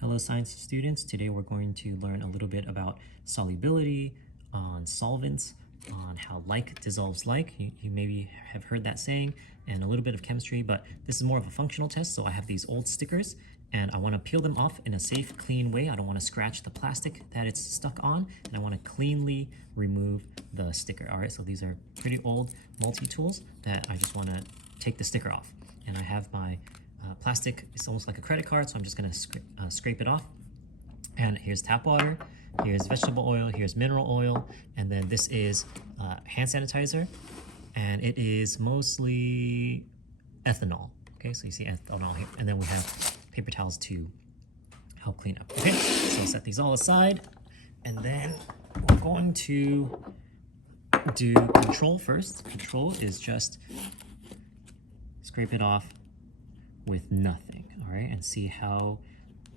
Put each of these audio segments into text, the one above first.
Hello science students, today we're going to learn a little bit about solubility, on solvents, on how like dissolves like. You maybe have heard that saying, and a little bit of chemistry, but this is more of a functional test. So I have these old stickers and I want to peel them off in a safe, clean way. I don't want to scratch the plastic that it's stuck on, and I want to cleanly remove the sticker. All right, so these are pretty old multi-tools that I just want to take the sticker off. And I have my plastic. It's almost like a credit card, so I'm just going to scrape it off. And here's tap water, here's vegetable oil, here's mineral oil, and then this is hand sanitizer, and it is mostly ethanol. Okay, so you see ethanol here, and then we have paper towels to help clean up. Okay, so I'll set these all aside, and then we're going to do control first. Control is just scrape it off with nothing, all right, and see how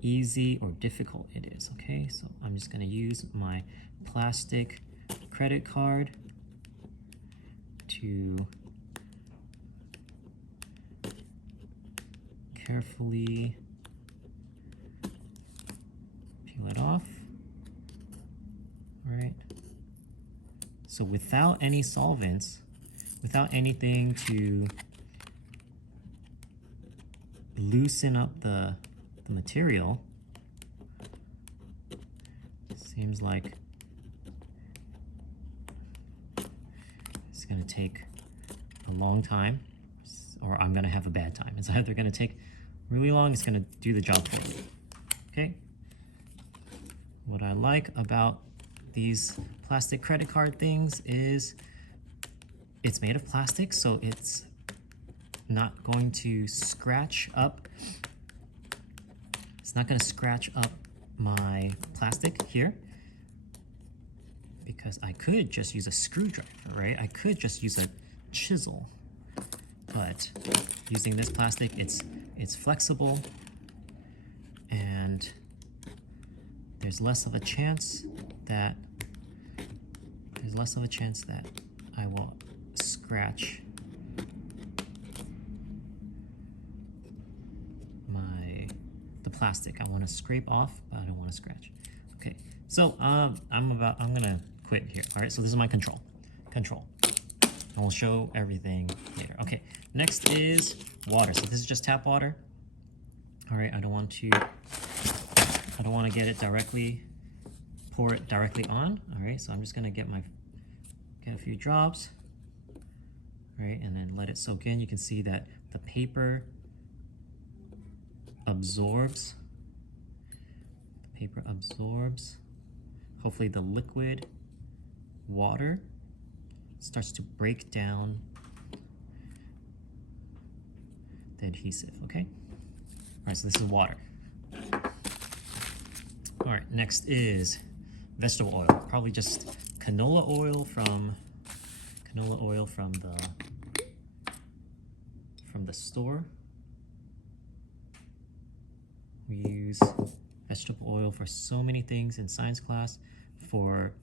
easy or difficult it is. Okay, so I'm just going to use my plastic credit card to carefully peel it off. All right, so without any solvents, without anything to loosen up the material, seems like it's going to take a long time, or I'm going to have a bad time. It's either going to take really long, it's going to do the job for you. Okay, what I like about these plastic credit card things is it's made of plastic, so it's not going to scratch up. It's not going to scratch up my plastic here, because I could just use a screwdriver, right? I could just use a chisel, but using this plastic, it's flexible, and there's less of a chance that I will scratch the plastic. I want to scrape off, but I don't want to scratch. Okay, so I'm gonna quit here. All right, so this is my control. I will show everything later. Okay, next is water. So this is just tap water. All right, I don't want to get it directly, pour it directly on. All right, so I'm just gonna get a few drops. All right, and then let it soak in. You can see that the paper absorbs. Hopefully the liquid water starts to break down the adhesive. Okay, all right, so this is water. All right, next is vegetable oil. Probably just canola oil from the store. We use vegetable oil for so many things in science class. For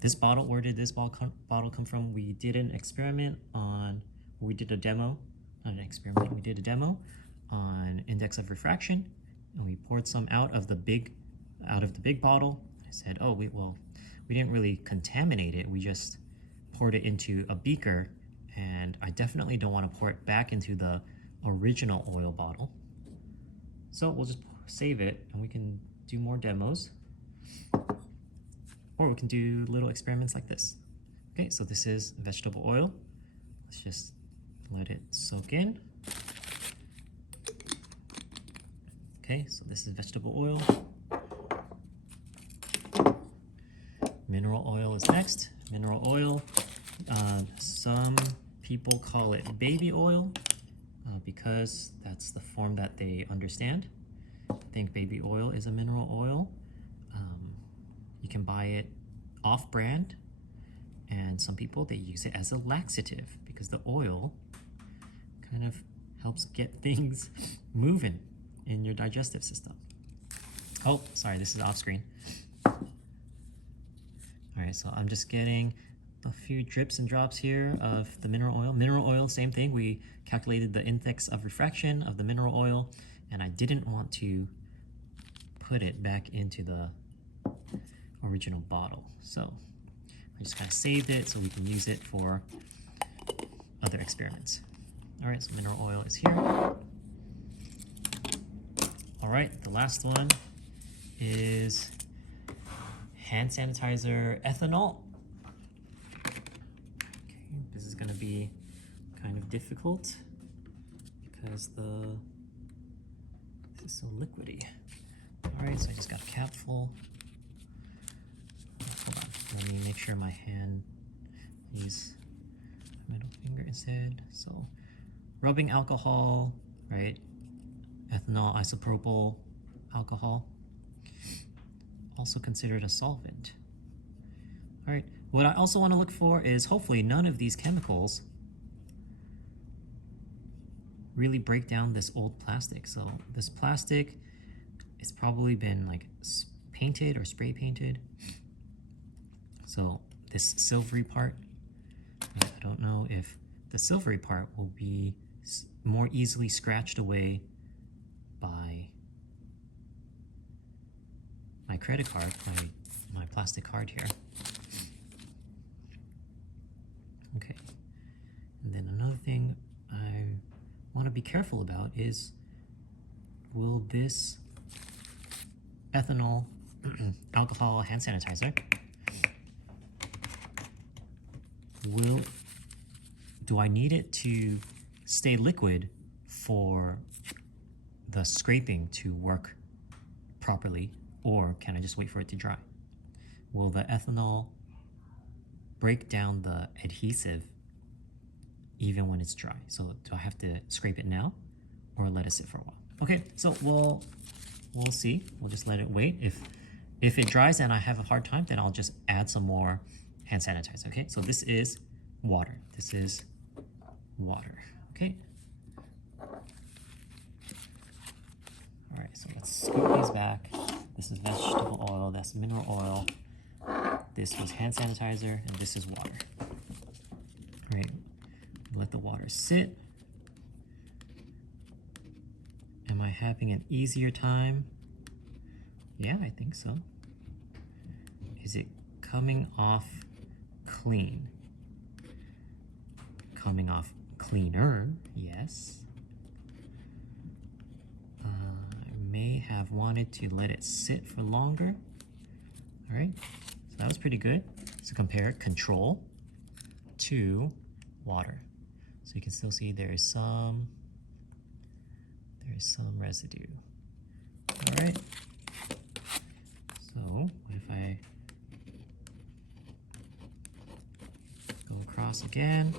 this bottle, where did this bottle come from? We did an experiment we did a demo on index of refraction, and we poured some out of the big bottle. I said, oh, we didn't really contaminate it. We just poured it into a beaker, and I definitely don't want to pour it back into the original oil bottle. So we'll just save it, and we can do more demos, or we can do little experiments like this. Okay, so this is vegetable oil. Let's just let it soak in. Okay, so this is vegetable oil. Mineral oil is next. Mineral oil, some people call it baby oil because that's the form that they understand. I think baby oil is a mineral oil. You can buy it off-brand, and some people, they use it as a laxative because the oil kind of helps get things moving in your digestive system. Oh, sorry, this is off screen. All right, so I'm just getting a few drips and drops here of the mineral oil. Mineral oil, same thing. We calculated the index of refraction of the mineral oil, and I didn't want to put it back into the original bottle. So I just kind of saved it so we can use it for other experiments. All right, so mineral oil is here. All right, the last one is hand sanitizer ethanol. Okay, this is gonna be kind of difficult because this is so liquidy. All right, so I just got a cap full. Hold on, let me make sure my hand use my middle finger instead. So rubbing alcohol, right? Ethanol, isopropyl alcohol, also considered a solvent. All right, what I also want to look for is hopefully none of these chemicals really break down this old plastic. So this plastic has probably been like painted or spray painted. So this silvery part, I don't know if the silvery part will be more easily scratched away by my credit card, my plastic card here. Okay, and then another thing I want to be careful about is, will this ethanol alcohol hand sanitizer, do I need it to stay liquid for the scraping to work properly, or can I just wait for it to dry? Will the ethanol break down the adhesive even when it's dry? So do I have to scrape it now or let it sit for a while? Okay, so we'll see. We'll just let it wait. If it dries and I have a hard time, then I'll just add some more hand sanitizer. Okay, so this is water. This is water. Okay. All right, so let's scoop these back. This is vegetable oil, that's mineral oil. This was hand sanitizer, and this is water. All right, let the water sit. Am I having an easier time? Yeah, I think so. Is it coming off clean? Coming off cleaner, yes. I may have wanted to let it sit for longer. All right, so that was pretty good. So compare control to water. So you can still see there is some residue. All right, so what if I go across again?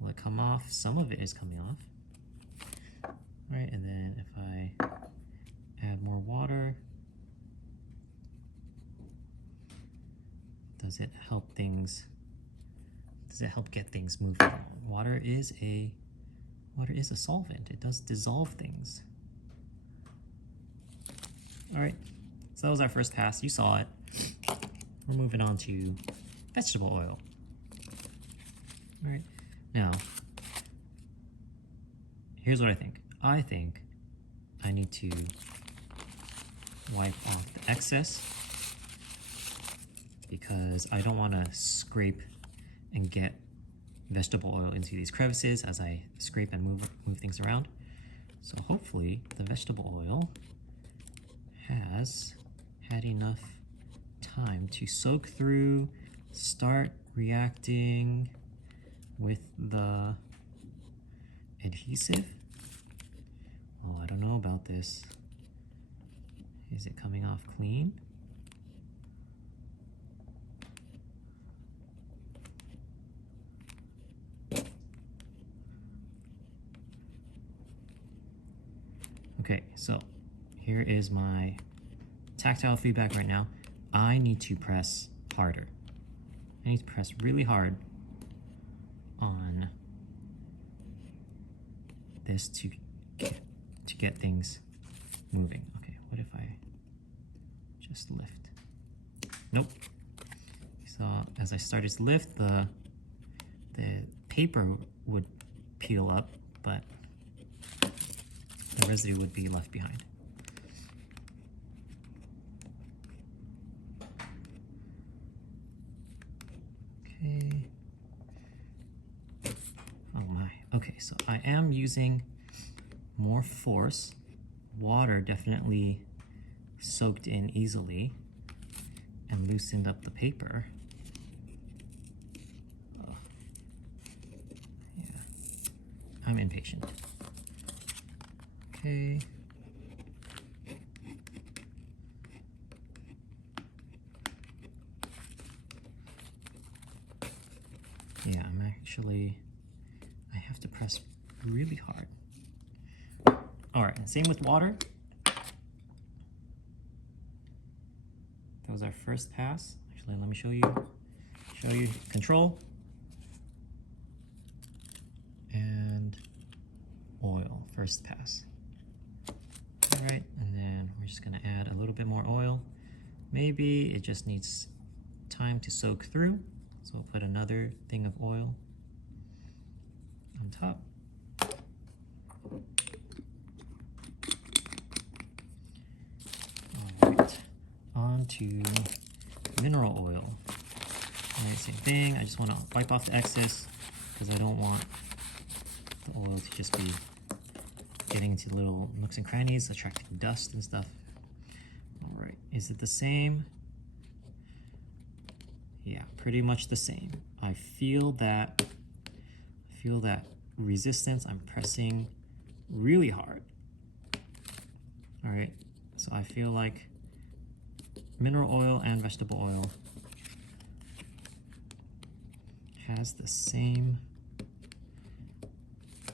Will it come off? Some of it is coming off. All right, and then if I add more water, does it help things? Does it help get things moving? Water is a solvent. It does dissolve things. All right, so that was our first pass. You saw it. We're moving on to vegetable oil. All right, now here's what I think. I think I need to wipe off the excess because I don't want to scrape and get vegetable oil into these crevices as I scrape and move things around. So hopefully the vegetable oil has had enough time to soak through, start reacting with the adhesive. Oh, I don't know about this. Is it coming off clean? Okay, so here is my tactile feedback right now. I need to press harder. I need to press really hard on this to get things moving. Okay, what if I just lift? Nope. So as I started to lift, the paper would peel up, but the residue would be left behind. Okay, so I am using more force. Water definitely soaked in easily and loosened up the paper. Oh. Yeah, I'm impatient. Okay. Yeah, I have to press really hard. All right, and same with water. That was our first pass. Actually, let me show you control and oil, first pass. All right, and then we're just gonna add a little bit more oil. Maybe it just needs time to soak through. So we'll put another thing of oil on top. All right, on to mineral oil. All right, same thing. I just want to wipe off the excess because I don't want the oil to just be getting into little nooks and crannies, attracting dust and stuff. All right, is it the same? Yeah, pretty much the same. I feel that resistance. I'm pressing really hard. All right, so I feel like mineral oil and vegetable oil has the same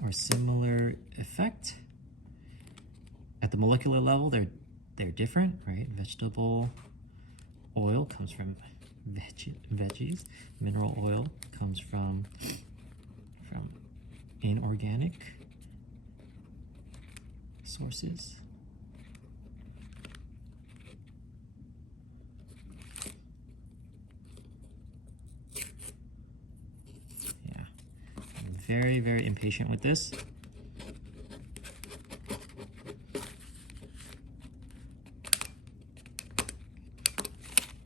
or similar effect. At the molecular level, they're different, right? Vegetable oil comes from veggies. Mineral oil comes from inorganic sources. Yeah, I'm very, very impatient with this.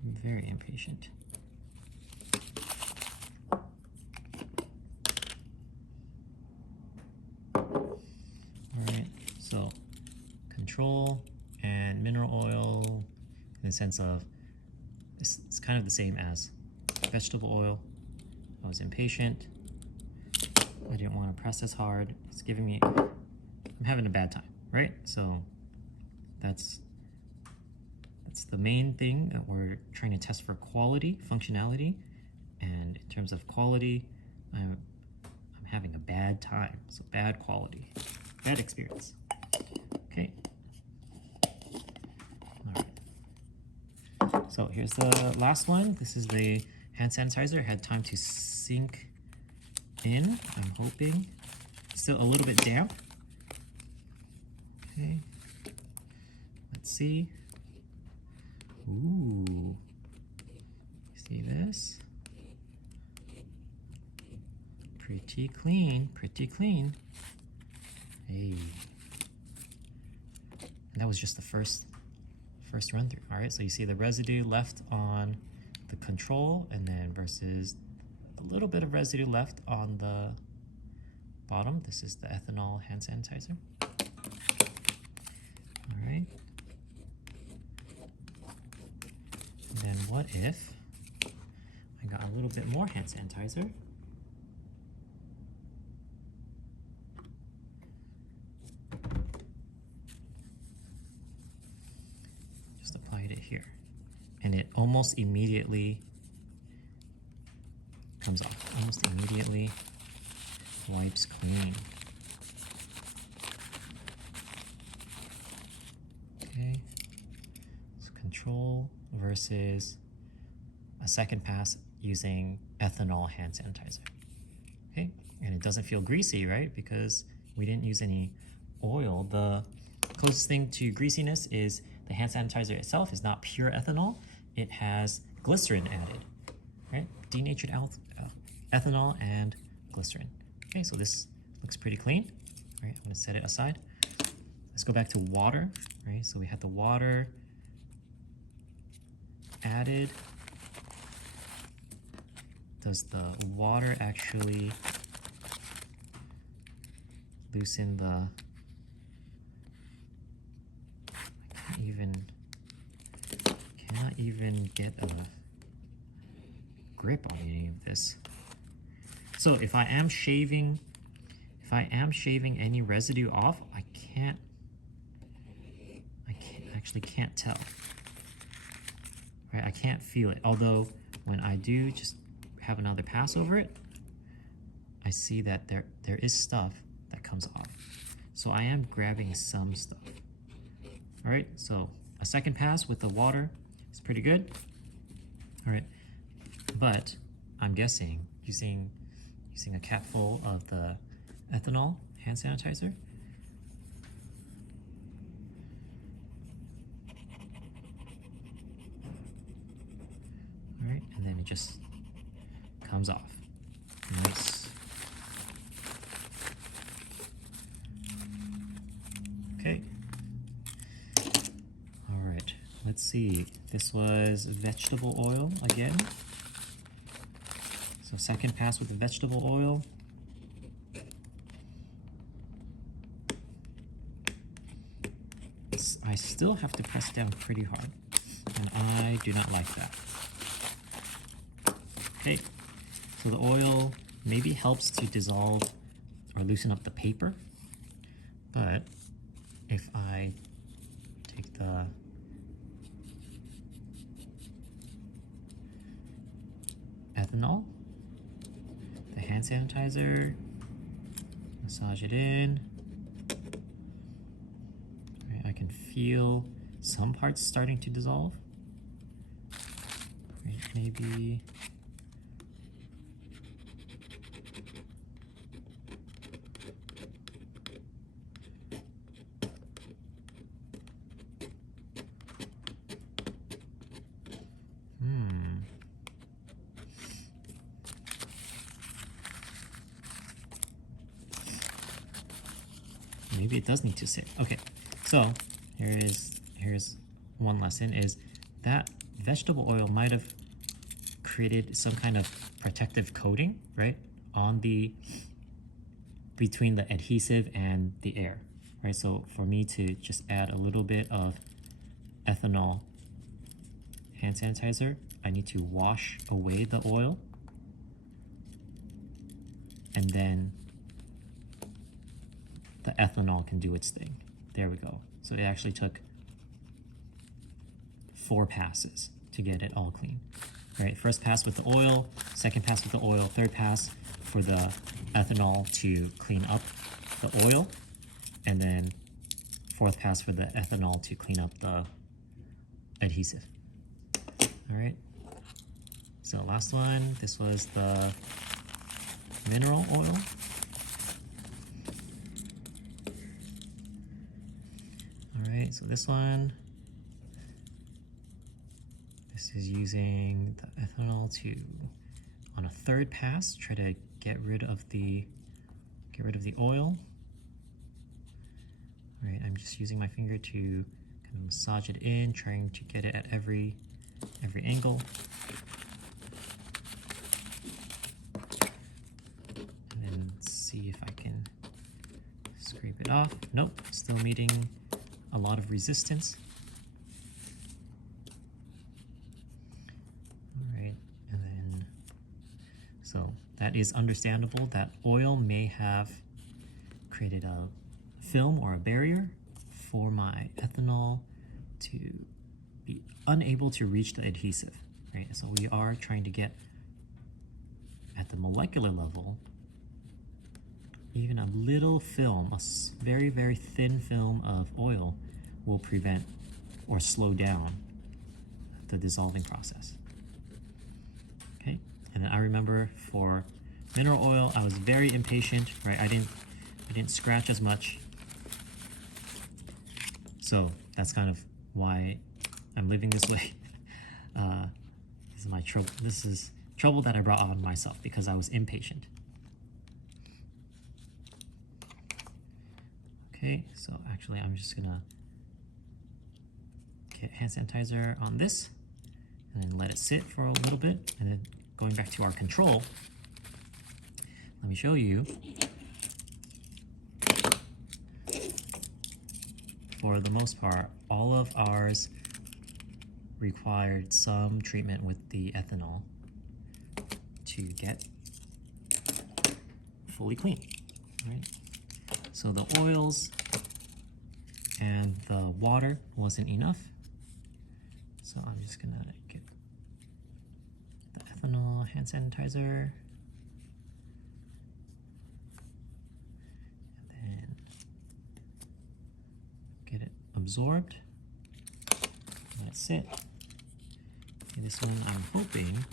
I'm very impatient. So control and mineral oil in the sense of it's kind of the same as vegetable oil. I was impatient. I didn't want to press as hard. It's giving me, I'm having a bad time, right? So that's the main thing that we're trying to test for quality, functionality. And in terms of quality, I'm having a bad time. So bad quality, bad experience. Okay. All right. So here's the last one. This is the hand sanitizer. It had time to sink in, I'm hoping. Still a little bit damp. Okay. Let's see. Ooh. See this? Pretty clean, pretty clean. Hey. And that was just the first run through. All right, so you see the residue left on the control and then versus a little bit of residue left on the bottom. This is the ethanol hand sanitizer. All right. And then what if I got a little bit more hand sanitizer? Just applied it here. And it almost immediately comes off. Almost immediately wipes clean. Okay. So control versus a second pass using ethanol hand sanitizer. Okay, and it doesn't feel greasy, right? Because we didn't use any oil. The closest thing to greasiness is the hand sanitizer itself is not pure ethanol. It has glycerin added, right? Denatured ethanol and glycerin. Okay, so this looks pretty clean. All right, I'm gonna set it aside. Let's go back to water, right? So we had the water added. Does the water actually loosen the, cannot even get a grip on any of this. So if I am shaving any residue off, I actually can't tell. Right, I can't feel it. Although when I do just have another pass over it, I see that there is stuff that comes off. So I am grabbing some stuff. All right, so a second pass with the water is pretty good. All right, but I'm guessing using a cap full of the ethanol hand sanitizer. All right, and then it just comes off. Nice. Okay. All right, let's see. This was vegetable oil again. So second pass with the vegetable oil. I still have to press down pretty hard, and I do not like that. Okay, so the oil maybe helps to dissolve or loosen up the paper, but if I take the ethanol, the hand sanitizer, massage it in, right, I can feel some parts starting to dissolve. Right, maybe maybe it does need to sit. Okay, so here's one lesson, is that vegetable oil might have created some kind of protective coating, right, on the between the adhesive and the air, right? So for me to just add a little bit of ethanol hand sanitizer, I need to wash away the oil, and then the ethanol can do its thing. There we go. So it actually took 4 passes to get it all clean. Right, first pass with the oil, second pass with the oil, third pass for the ethanol to clean up the oil, and then fourth pass for the ethanol to clean up the adhesive. All right, so last one, this was the mineral oil. All right, so this one, this is using the ethanol to, on a third pass, try to get rid of the oil. All right, I'm just using my finger to kind of massage it in, trying to get it at every angle. And then see if I can scrape it off. Nope, still meeting a lot of resistance. All right, and then, so that is understandable that oil may have created a film or a barrier for my ethanol to be unable to reach the adhesive, right? So we are trying to get at the molecular level, even a little film, a very, very thin film of oil will prevent or slow down the dissolving process. Okay, and then I remember for mineral oil, I was very impatient, right? I didn't scratch as much. So that's kind of why I'm living this way. This is my trouble. This is trouble that I brought on myself because I was impatient. Okay, so actually I'm just gonna get hand sanitizer on this and then let it sit for a little bit, and then going back to our control, let me show you. for the most part, all of ours required some treatment with the ethanol to get fully clean, right? So the oils and the water wasn't enough. So I'm just gonna get the ethanol hand sanitizer. And then get it absorbed. Let it sit. Okay, this one I'm hoping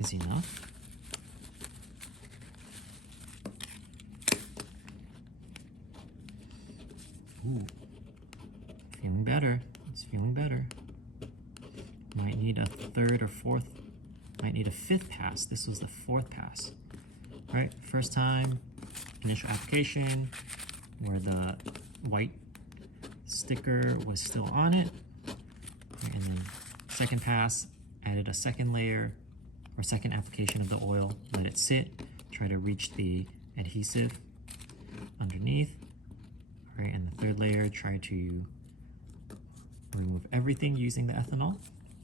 is enough. Ooh, feeling better. It's feeling better. Might need a third or fourth, might need a fifth pass. This was the fourth pass. All right, first time, initial application, where the white sticker was still on it. Okay, and then second pass, added a second layer or second application of the oil, let it sit, try to reach the adhesive underneath. All right, and the third layer, try to remove everything using the ethanol.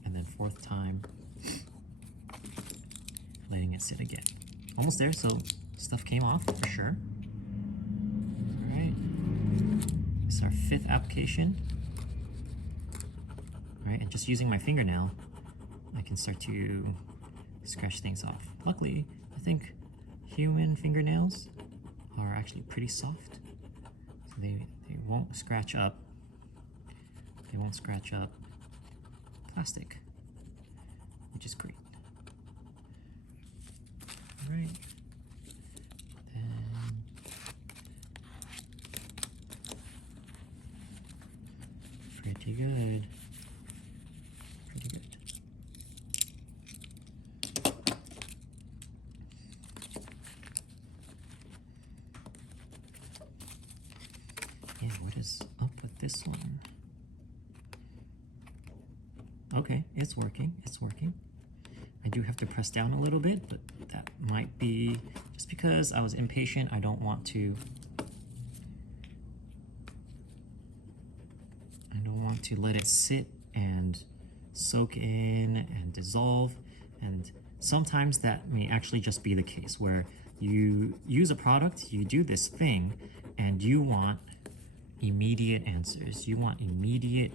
And then fourth time, letting it sit again. Almost there, so stuff came off for sure. All right, this is our fifth application. All right, and just using my fingernail, I can start to scratch things off. Luckily, I think human fingernails are actually pretty soft. So they won't scratch up. They won't scratch up plastic, which is great. All right. Then pretty good. Pretty good. Yeah, what is up with this one? Okay, it's working, it's working. I do have to press down a little bit, but that might be just because I was impatient. I don't want to let it sit and soak in and dissolve. And sometimes that may actually just be the case where you use a product, you do this thing, and you want immediate answers. You want immediate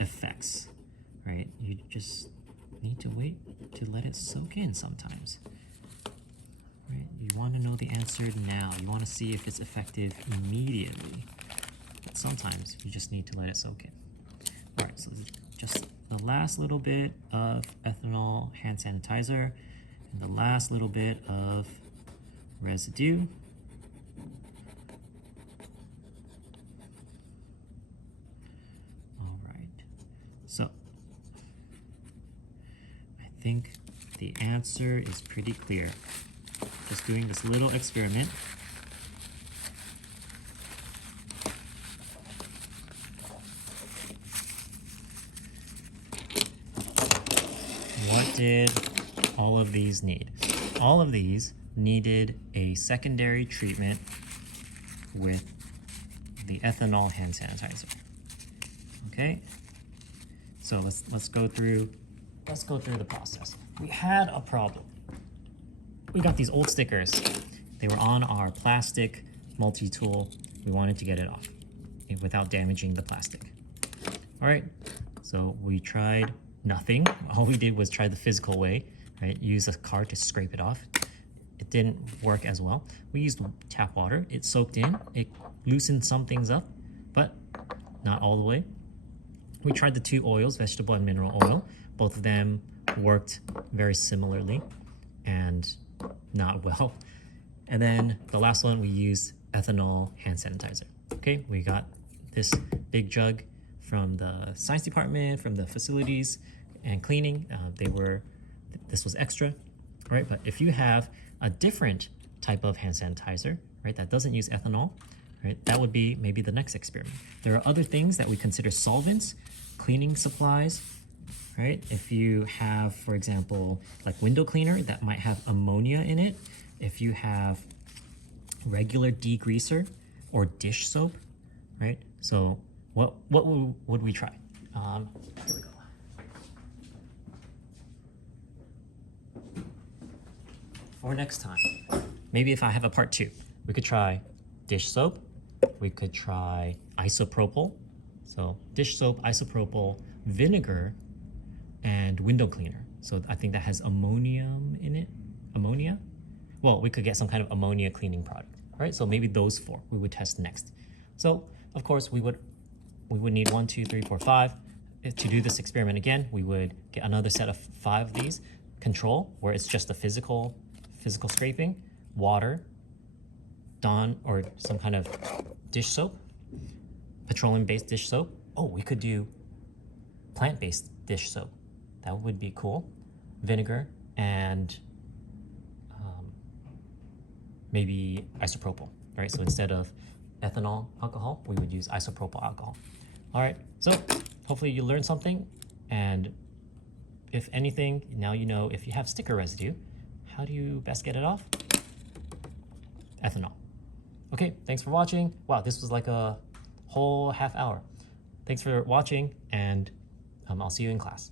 effects, right? You just need to wait to let it soak in sometimes, right? You want to know the answer now. You want to see if it's effective immediately. But sometimes you just need to let it soak in. All right, so just the last little bit of ethanol hand sanitizer and the last little bit of residue. All right, so I think the answer is pretty clear. Just doing this little experiment. What did all of these need? All of these needed a secondary treatment with the ethanol hand sanitizer. Okay, so let's go through the process. We had a problem. We got these old stickers. They were on our plastic multi-tool. We wanted to get it off without damaging the plastic. All right, so we tried nothing. All we did was try the physical way, right? Use a card to scrape it off. It didn't work as well. We used tap water. It soaked in. It loosened some things up, but not all the way. We tried the two oils, vegetable and mineral oil. Both of them worked very similarly and not well. And then the last one, we used ethanol hand sanitizer. Okay, we got this big jug from the science department, from the facilities and cleaning. This was extra, right? But if you have a different type of hand sanitizer, right, that doesn't use ethanol, right, that would be maybe the next experiment. There are other things that we consider solvents, cleaning supplies, right? If you have, for example, like window cleaner that might have ammonia in it, if you have regular degreaser or dish soap, right? So what would we try? Here we go. For next time, maybe if I have a part 2, we could try dish soap. We could try isopropyl. So dish soap, isopropyl, vinegar, and window cleaner. So I think that has ammonium in it. Ammonia? Well, we could get some kind of ammonia cleaning product, right? So maybe those 4 we would test next. So of course we would need 1, 2, 3, 4, 5. To do this experiment again, we would get another set of 5 of these. Control, where it's just a physical scraping, water, Dawn or some kind of dish soap, petroleum-based dish soap. Oh, we could do plant-based dish soap. That would be cool. Vinegar and maybe isopropyl, right? So instead of ethanol alcohol, we would use isopropyl alcohol. All right, so hopefully you learned something. And if anything, now you know if you have sticker residue, how do you best get it off? Ethanol. Okay, thanks for watching. Wow, this was like a whole half hour. Thanks for watching, and I'll see you in class.